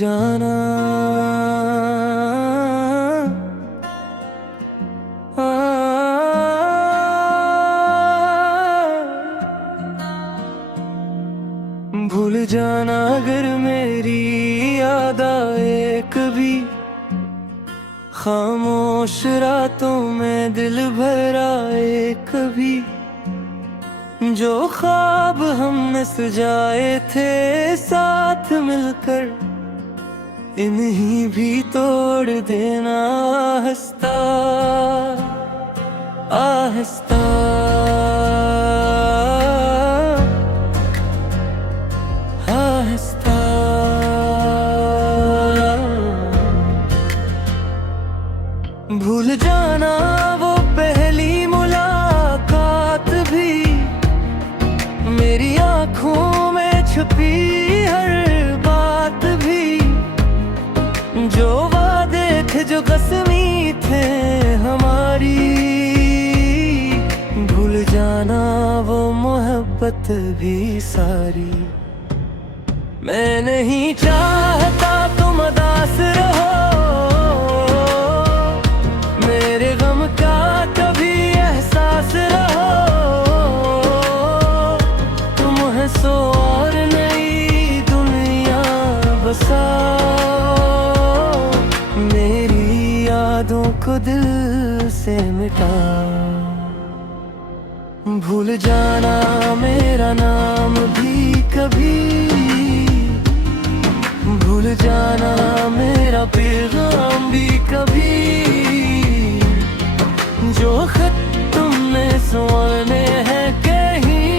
जाना। भूल जाना अगर मेरी याद आए कभी, खामोश रातों में दिल भर आए कभी, जो ख्वाब हमने सजाए थे साथ मिलकर, इन्हीं भी तोड़ देना आहिस्ता आहिस्ता। आहिस्ता भूल जाना वो पहली मुलाकात भी, मेरी आँखों में छुपी हर बात भी, जो वादे थे जो कसमी थे हमारी। भूल जाना वो मोहब्बत भी सारी। मैं नहीं चाहता तुम उदास रहो, मेरे गम का कभी एहसास रहो। तुम हंसो और नई दुनिया बसाओ, मेरी यादों को दिल से मिटाओ। भूल जाना मेरा नाम भी कभी, भूल जाना मेरा पैगाम भी कभी, जो खत तुमने सुने हैं कहीं,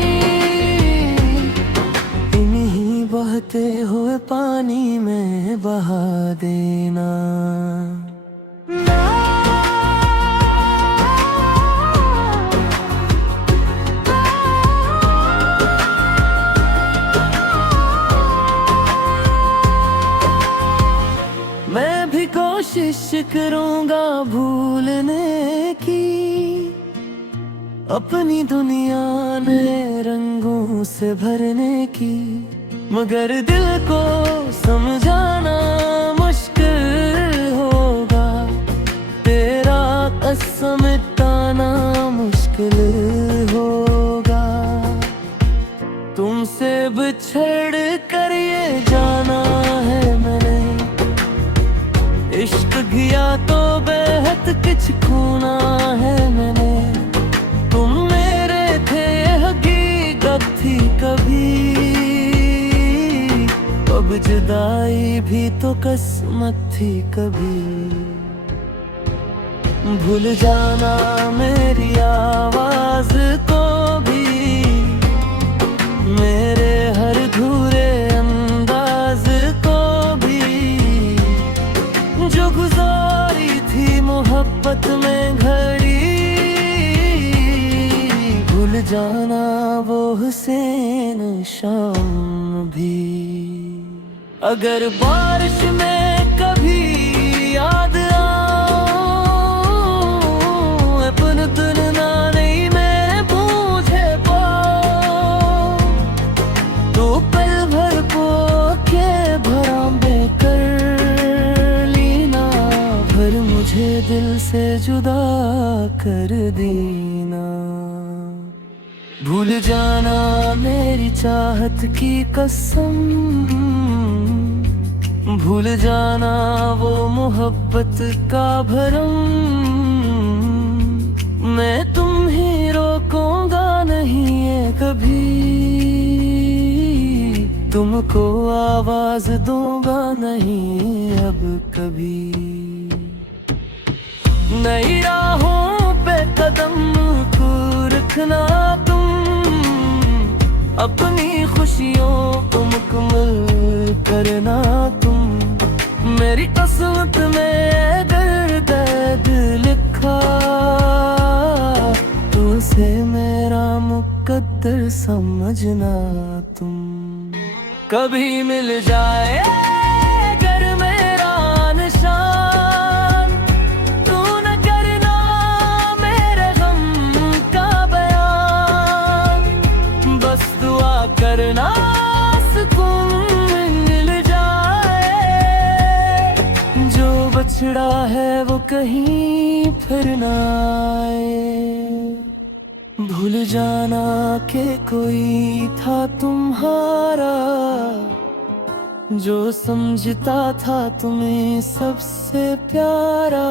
इन्हीं बहते हुए पानी में बहा देना। मैं भी कोशिश करूंगा भूलने की, अपनी दुनिया नए रंगों से भरने की, मगर दिल को समझाना मुश्किल होगा, तेरा कसम मिटाना मुश्किल होगा। तुमसे बिछड़ कर ये जाना है मैंने, इश्क किया तो बेहद कुछ खोना है मैंने। तुम मेरे थे हकीकत थी कभी, अब जुदाई भी तो किस्मत थी कभी। भूल जाना मेरी आवाज को भी, मेरे हर धूरे अंदाज को भी, जो गुजारी थी मोहब्बत में घड़ी। भूल जाना वो हुसैन शाम भी। अगर बारिश में कभी याद आऊं, अपन तुलना नहीं मैं पूछे पाऊं, तो पल भर को के भरांबे कर लीना, पर मुझे दिल से जुदा कर देना। भूल जाना मेरी चाहत की कसम, भूल जाना वो मोहब्बत का भरम। मैं तुम ही रोकूंगा नहीं है कभी, तुमको आवाज दूंगा नहीं अब कभी। नई राहों पे कदम को रखना तुम, अपनी खुशियों को मुकम्मल करना तुम। मेरी किस्मत में दर्द लिखा, तो उसे मेरा मुकद्दर समझना तुम। कभी मिल जाए अगर मेरा निशान, तू न करना मेरे गम का बयान, बस दुआ करना सुकून मिल जाए। बछड़ा है वो कहीं फिर ना आए। भूल जाना कि कोई था तुम्हारा जो समझता था तुम्हें सबसे प्यारा।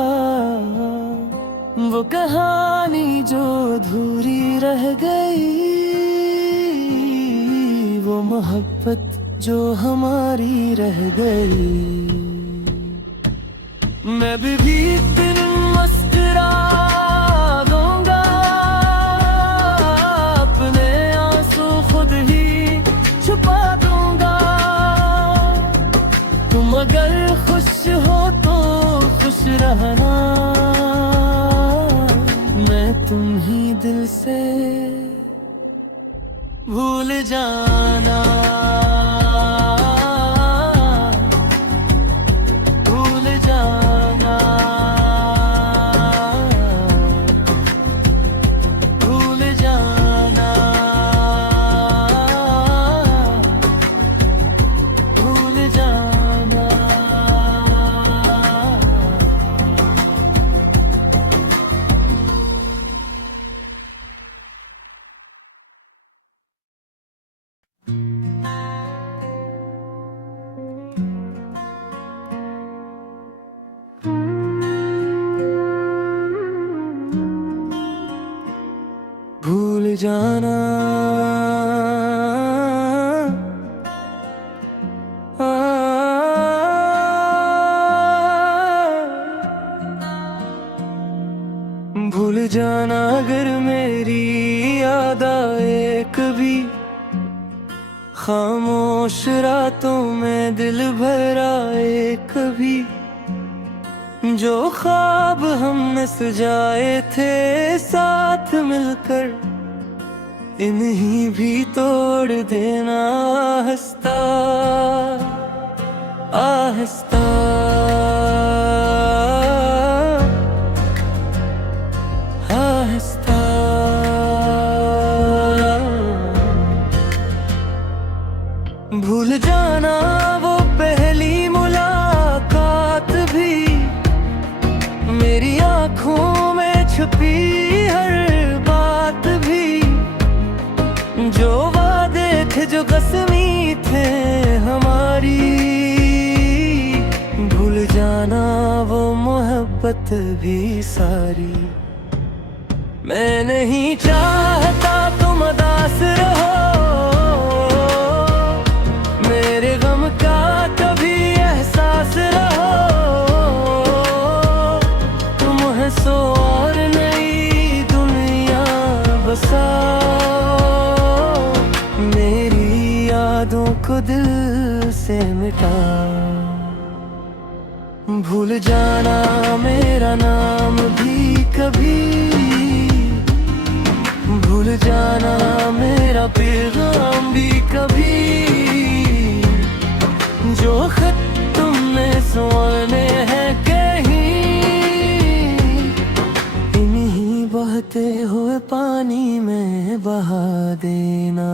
वो कहानी जो अधूरी रह गई, वो मोहब्बत जो हमारी रह गई। मैं भी दिन मुस्कुरा दूंगा, अपने आंसू खुद ही छुपा दूंगा। तुम अगर खुश हो तो खुश रहना, मैं तुम ही दिल से भूल जाना। भूल जाना भूल जाना अगर मेरी याद आए कभी, खामोश रातों में दिल भर आए कभी। जो ख्वाब हमने सजाए थे साथ मिलकर, इन्हीं भी तोड़ देना आहिस्ता आहिस्ता। आहिस्ता भूल जाना वो पहली मुलाकात भी, मेरी आँखों में छुपी हर बात भी। जो वादे थे जो कसमी थे हमारी, भूल जाना वो मोहब्बत भी सारी। मैं नहीं चाहता तुम उदास रहो, मेरे गम का कभी एहसास रहो। सो और नई दुनिया बसाओ, मेरी यादों को दिल से मिटाओ। भूल जाना मेरा नाम भी कभी, भूल जाना मेरा पैगाम भी कभी। जो खत तुमने सुने हैं बहते हुए पानी में बहा देना।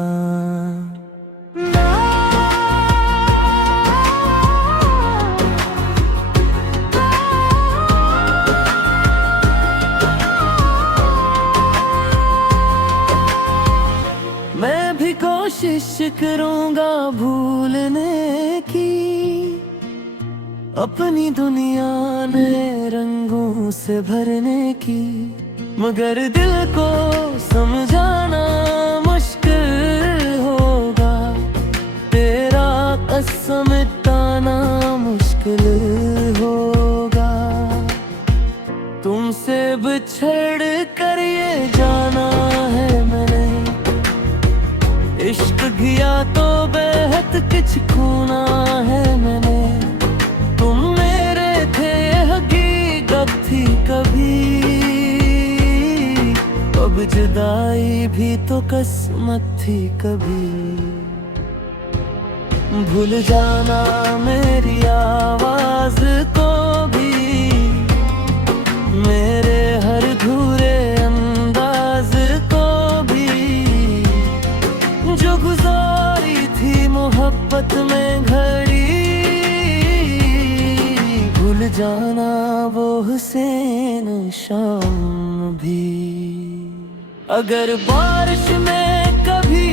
मैं भी कोशिश करूंगा भूलने की, अपनी दुनिया में रंगों से भरने की। मगर दिल को समझाना मुश्किल होगा, तेरा कसम मिटाना मुश्किल होगा। तुमसे बिछड़ कर ये जाना है मैंने, इश्क किया तो बेहद कुछ खोना है मैंने। तुम मेरे थे हकीकत थी कभी, अब जुदाई भी तो किस्मत थी कभी। भूल जाना मेरी आवाज को भी, मेरे हर धूरे अंदाज को भी। जो गुजारी थी मोहब्बत में घड़ी, भूल जाना वो हुसैन शाम भी। अगर बारिश में कभी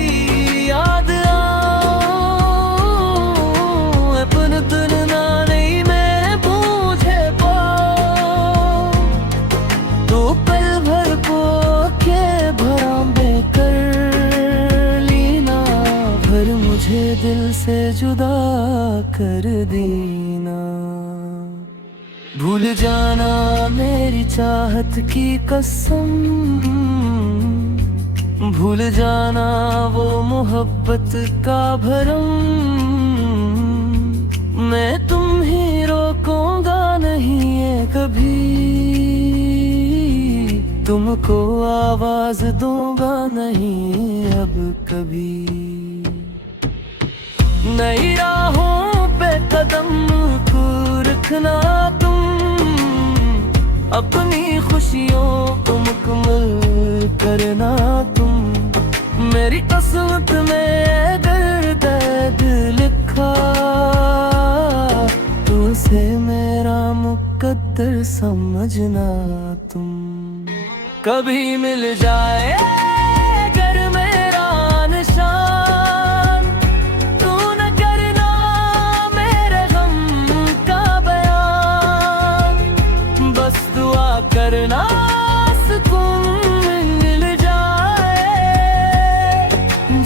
याद आऊं, अपन तुलना नहीं मैं पूछे पाऊं, तो पल भर को के भरांबे कर लीना, फिर मुझे दिल से जुदा कर देना। भूल जाना मेरी चाहत की कसम, भूल जाना वो मोहब्बत का भरम। मैं तुम ही रोकूंगा नहीं है कभी, तुमको आवाज दूंगा नहीं अब कभी। नई राहों पे कदम को रखना तुम, अपनी खुशियों को मुकम्मल करना तुम। मेरी किस्मत में दर्द लिखा, तो उसे मेरा मुकद्दर समझना तुम। कभी मिल जाए अगर मेरा निशान, तू न करना मेरे गम का बयान, बस दुआ करना सुकून मिल जाए।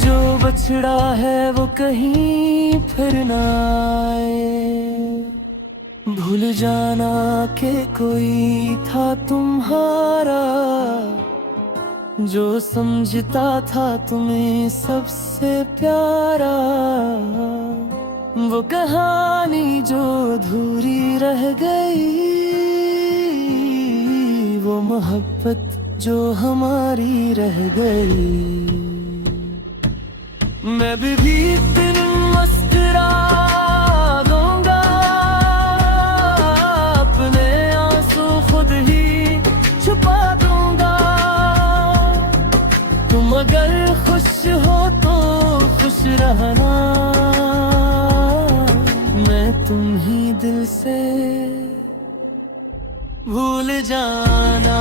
जो बछड़ा है वो कहीं फिर ना आए। भूल जाना कि कोई था तुम्हारा, जो समझता था तुम्हें सबसे प्यारा। वो कहानी जो अधूरी रह गई, वो मोहब्बत जो हमारी रह गई। मैं भी दिन मुस्कुरा दूंगा, अपने आंसू खुद ही छुपा दूंगा। तुम अगर खुश हो तो खुश रहना, मैं तुम ही दिल से भूल जाना।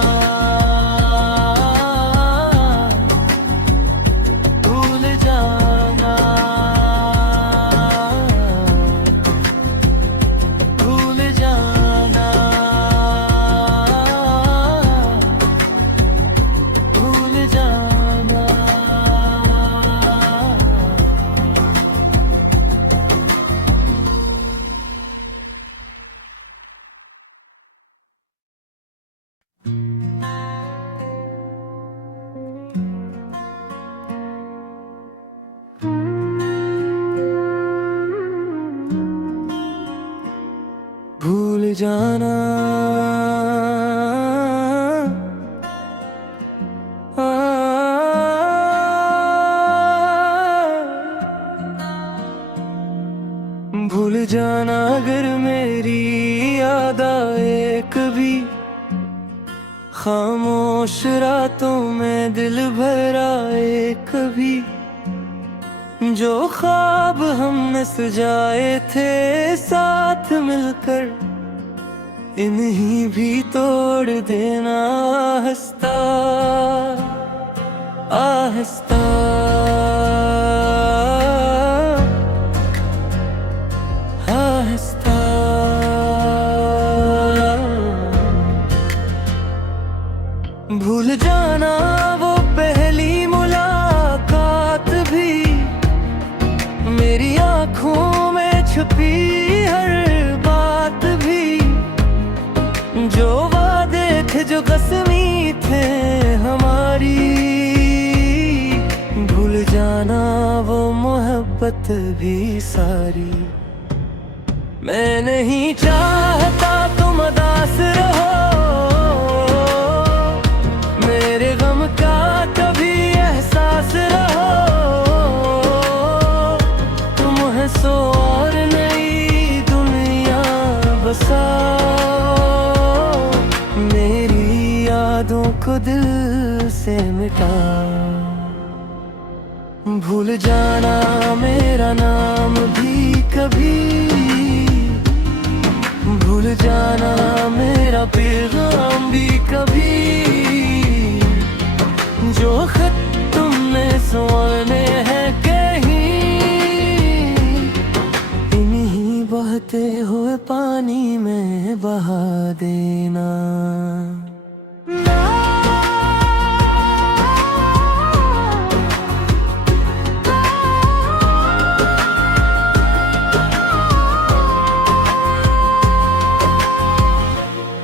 भूल जाना भूल जाना अगर मेरी याद आए कभी, खामोश रातों में दिल भर आए कभी। जो ख्वाब हमने सजाए थे साथ मिलकर, इन्हीं भी तोड़ देना आहिस्ता आहिस्ता। आहिस्ता भूल जाना वो पहली मुलाकात भी, मेरी आँखों में छुपी हर बात भी। जो वादे थे जो कसमी थे हमारी, भूल जाना वो मोहब्बत भी सारी। मैं नहीं चाहता तुम उदास रहो, मेरे गम का कभी एहसास रहो। तुम हंसो और नई दुनिया बसाओ, मेरी यादों को दिल से मिटाओ। भूल जाना मेरा नाम भी कभी, भूल जाना मेरा पैगाम भी कभी, जो खत तुमने सुने हैं कहीं, इन्हीं बहते हुए पानी में बहा देना।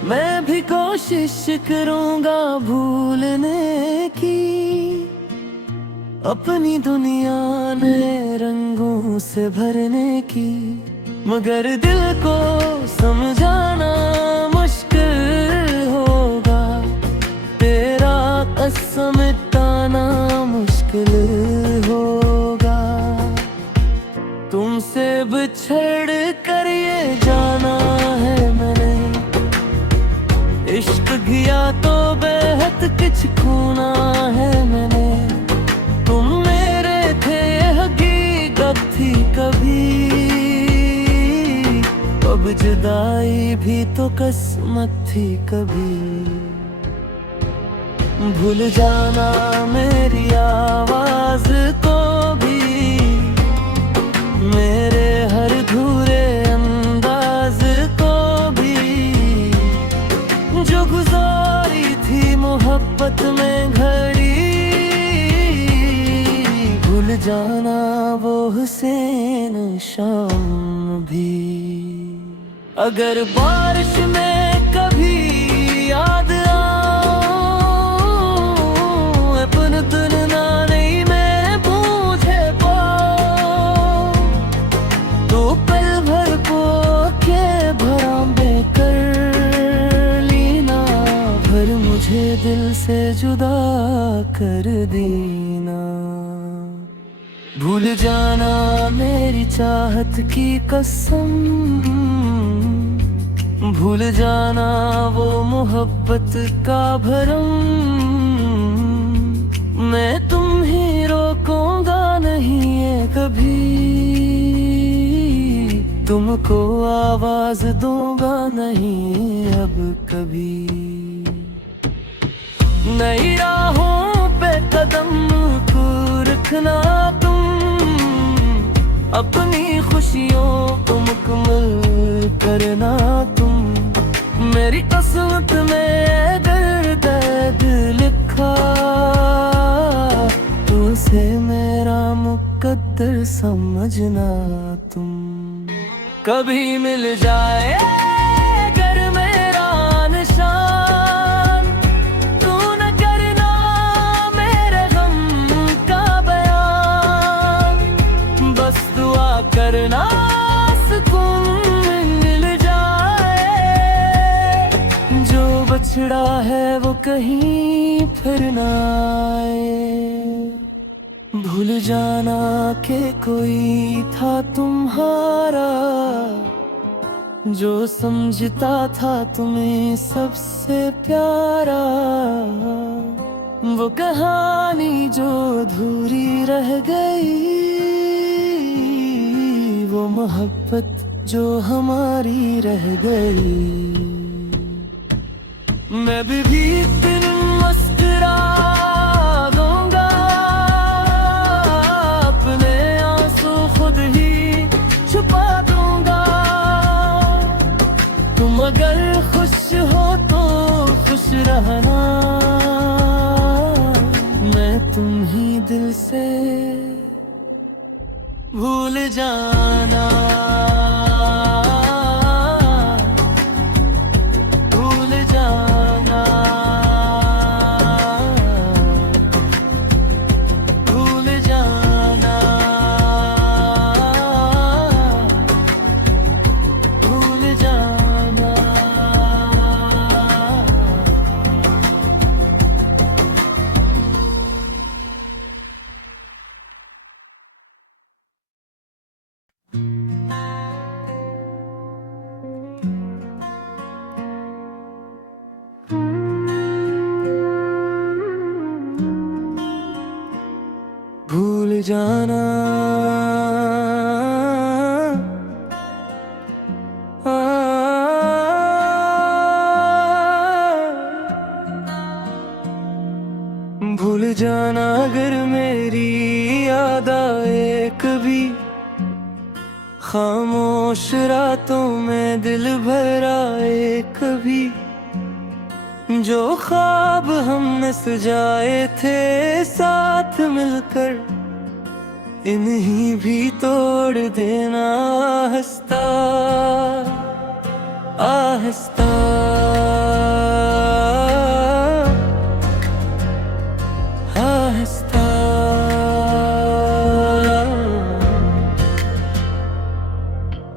मैं भी कोशिश करूंगा भूलने की, अपनी दुनिया नए रंगों से भरने की, मगर दिल को समझाना मुश्किल होगा, तेरा कसम मिटाना मुश्किल होगा। तुमसे बिछड़ कर ये जाना है मैंने, इश्क किया तो बेहद कुछ खोना है मैंने। तुम मेरे थे हकीकत थी कभी, अब जुदाई भी तो किस्मत थी कभी। भूल जाना मेरी आवाज को भी, मेरे हर धूरे अंदाज को भी, जो गुजारी थी मोहब्बत में घड़ी। भूल जाना वो हुसैन शाम भी। अगर बारिश में कभी याद आऊं, अपन तुलना नहीं मैं पूछे पाऊं, तो पल भर को के भरांबे कर लेना, फिर मुझे दिल से जुदा कर देना। भूल जाना मेरी चाहत की कसम, भूल जाना वो मोहब्बत का भरम। मैं तुम ही रोकूंगा नहीं है कभी, तुमको आवाज दूंगा नहीं अब कभी। नई राहों पे कदम को रखना तुम, अपनी खुशियों को मुकम्मल करना तुम। मेरी किस्मत में दर्द लिखा, तो उसे मेरा मुकद्दर समझना तुम। कभी मिल जाए अगर मेरा निशान, तू न करना मेरे गम का बयान, बस दुआ करना सुकून मिल जाए। जो बछड़ा है वो कहीं फिर ना आए। भूल जाना कि कोई था तुम्हारा, जो समझता था तुम्हें सबसे प्यारा। वो कहानी जो अधूरी रह गई, वो मोहब्बत जो हमारी रह गई। मैं भी दिन मुस्कुरा दूंगा, अपने आंसू खुद ही छुपा दूंगा। तुम अगर खुश हो तो खुश रहना, मैं तुम ही दिल से भूल जाना। भूल जाना, भूल जाना, भूल जाना। भूल जाना, आ, भूल जाना अगर मेरी याद आए कभी, खामोश रातों में दिल भर आए कभी, जो ख्वाब हमने सजाए थे साथ मिलकर, इन्हीं भी तोड़ देना आहिस्ता आहिस्ता। आहिस्ता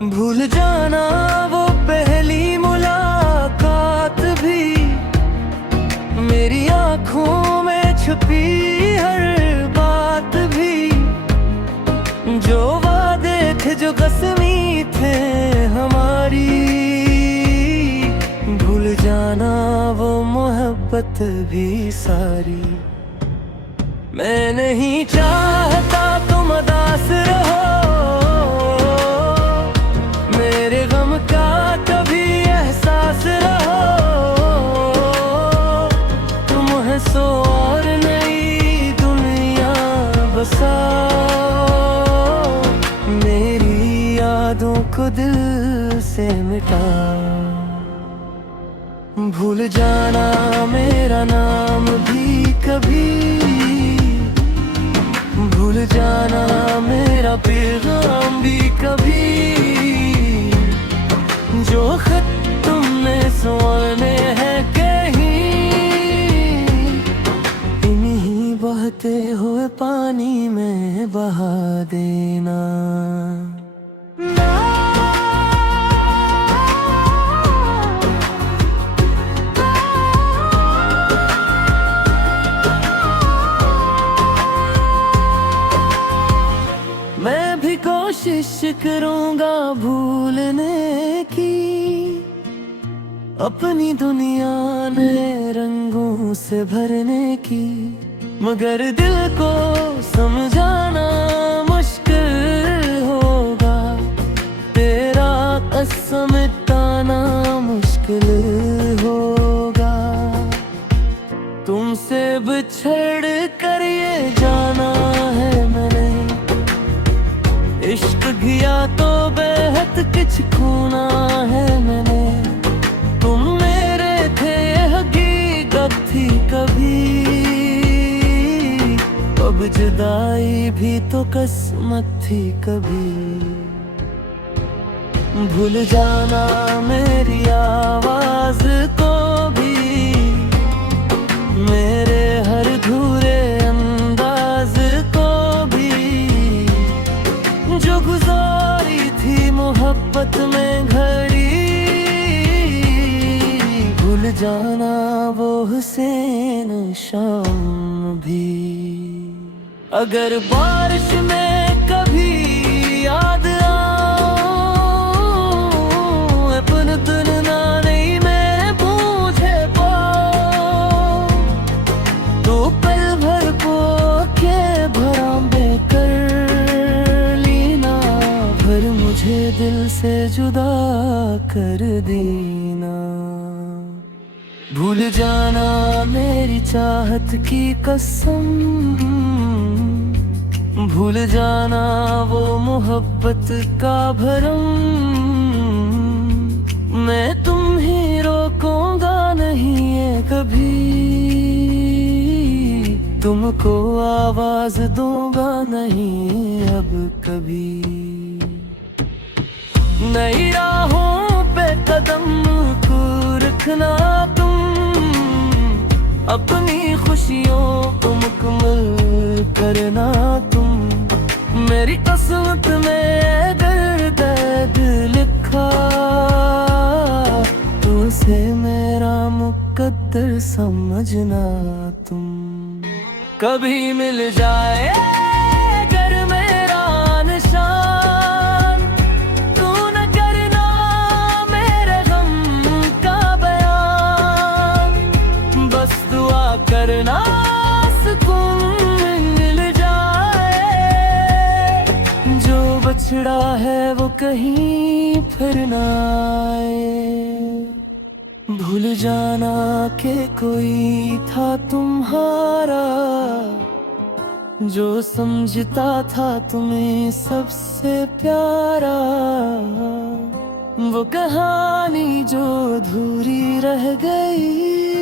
भूल जाना वो पहली मुलाकात भी, मेरी आँखों में छुपी हर बात भी, जो वादे थे जो कसमी थे हमारी, भूल जाना वो मोहब्बत भी सारी। मैं नहीं चाहता तुम उदास रहो, मेरे गम का कभी एहसास रहो, तुम हंसो और नई दुनिया बसाओ, मेरी यादों को दिल से मिटाओ। भूल जाना मेरा नाम भी कभी, भूल जाना मेरा पैगाम भी कभी, जो खत तुमने सुने हैं कहीं, इन्हीं बहते हुए पानी में बहा देना। मैं भी कोशिश करूंगा भूलने की, अपनी दुनिया नए रंगों से भरने की, मगर दिल को समझाना मुश्किल होगा, तेरा कसम मिटाना मुश्किल होगा, तुमसे बिछड़ कर ये जाना है मैंने, इश्क किया तो बेहद कुछ खोना है मैंने, तुम मेरे थे हकीकत थी कभी, अब जुदाई भी तो किस्मत थी कभी। भूल जाना मेरी आवाज को भी, मेरे हर धूरे अंदाज को भी, जो गुजारी थी मोहब्बत में घड़ी, भूल जाना वो हुसैन शाम भी। अगर बारिश में कभी याद आऊं, अपन तुलना नहीं मैं बूझे पाऊं, तो पल भर को के भरांबे कर लेना, फिर मुझे दिल से जुदा कर देना। भूल जाना मेरी चाहत की कसम, भूल जाना वो मोहब्बत का भरम, मैं तुम ही रोकूंगा नहीं है कभी, तुमको आवाज दूंगा नहीं अब कभी। नई राहों पे कदम को रखना तुम, अपनी खुशियों को मुकम्मल करना तुम, मेरी किस्मत में दर्द लिखा, तो उसे मेरा मुकद्दर समझना तुम। कभी मिल जाए अगर मेरा निशान, तू न करना मेरे गम का बयान, बस दुआ करना सुकून मिल जाए, जो बछड़ा है वो कहीं फिर ना आए। भूल जाना कि कोई था तुम्हारा जो समझता था तुम्हें सबसे प्यारा। वो कहानी जो अधूरी रह गई